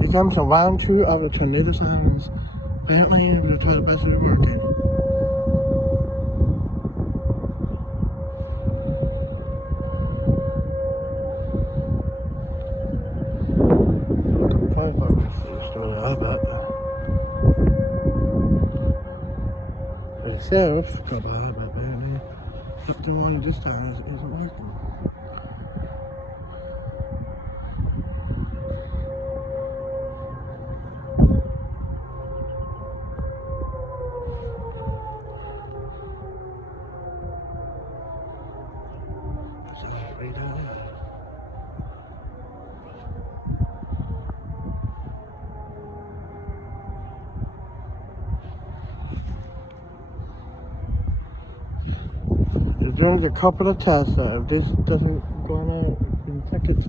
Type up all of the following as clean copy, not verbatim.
Here comes a round 2 of the tornado sirens. Apparently, the toilet buses are working. I bet. The sheriff got by, but apparently something wrong this time isn't working. They're doing a couple of tests. If this doesn't go on in seconds,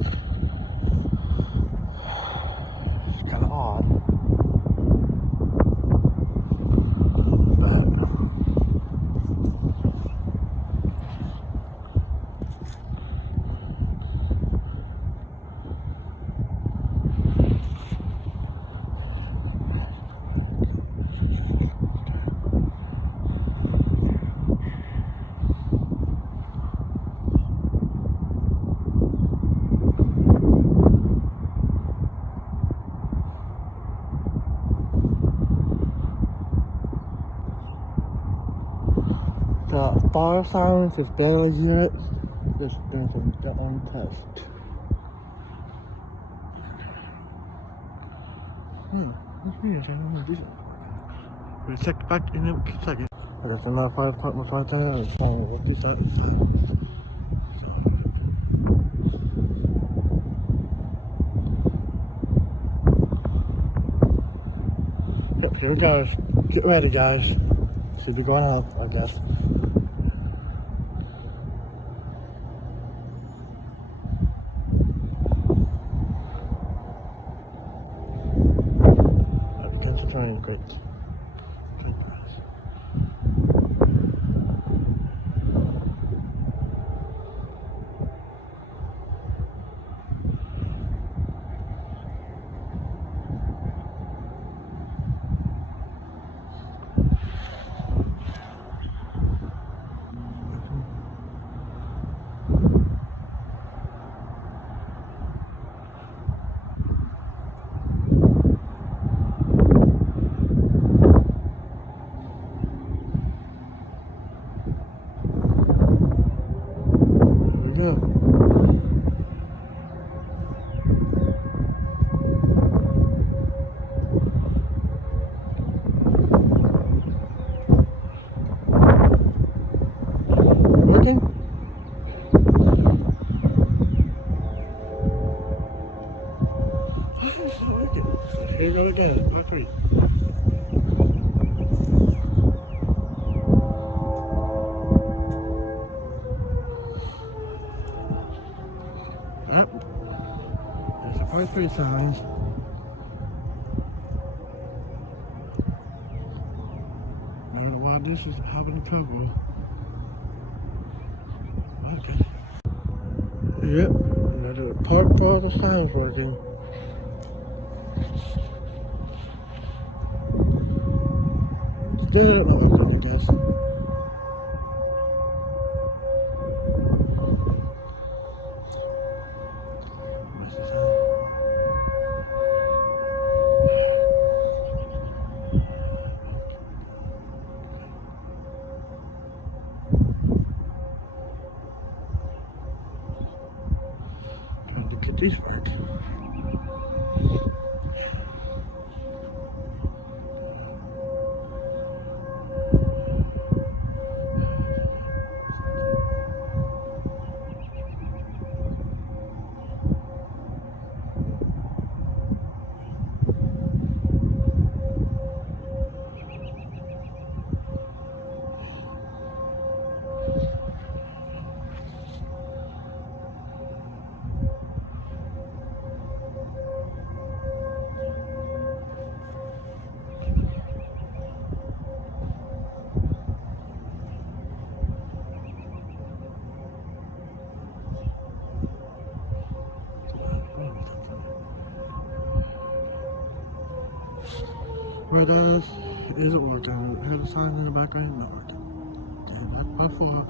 it's kind of odd. The fire sirens is barely hear it. There's their own test. That's weird. I don't know what this is. We'll check back in a second. There's another fire department right there. I'm trying to look this up. Yep, here it goes. Get ready, guys. Should be going up, I guess. That begins to turn great. Good price. Here you go again, part 3. Yep. There's the part 3 signs. I don't know why this is having trouble. Okay. Yep. Another part 4 of the signs working. Still not working, I guess. Trying to get these work. Red eyes isn't working. Have a sign in the background, not working. Back by 4.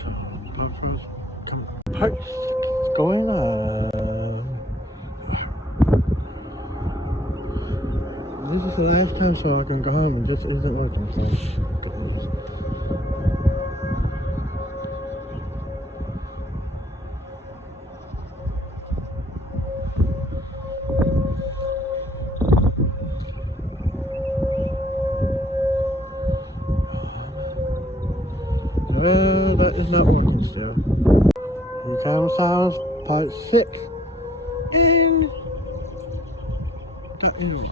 So, look for us. Part 6 is going on. This is the last time so I can go home and this isn't working, so. Well, that is not working still. The time of silence, part 6. And that is it.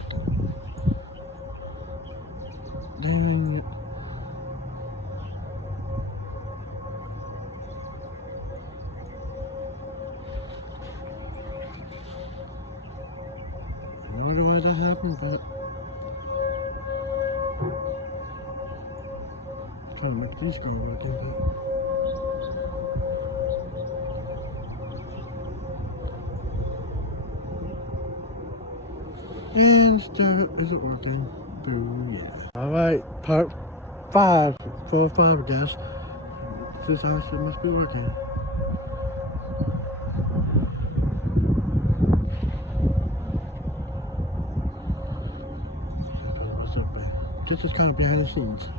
Dang it. I wonder why that happened, but I don't know if this is gonna work out. And still isn't working. Alright, part 5, 4 or 5 I guess. This house must be working. This is kind of behind the scenes.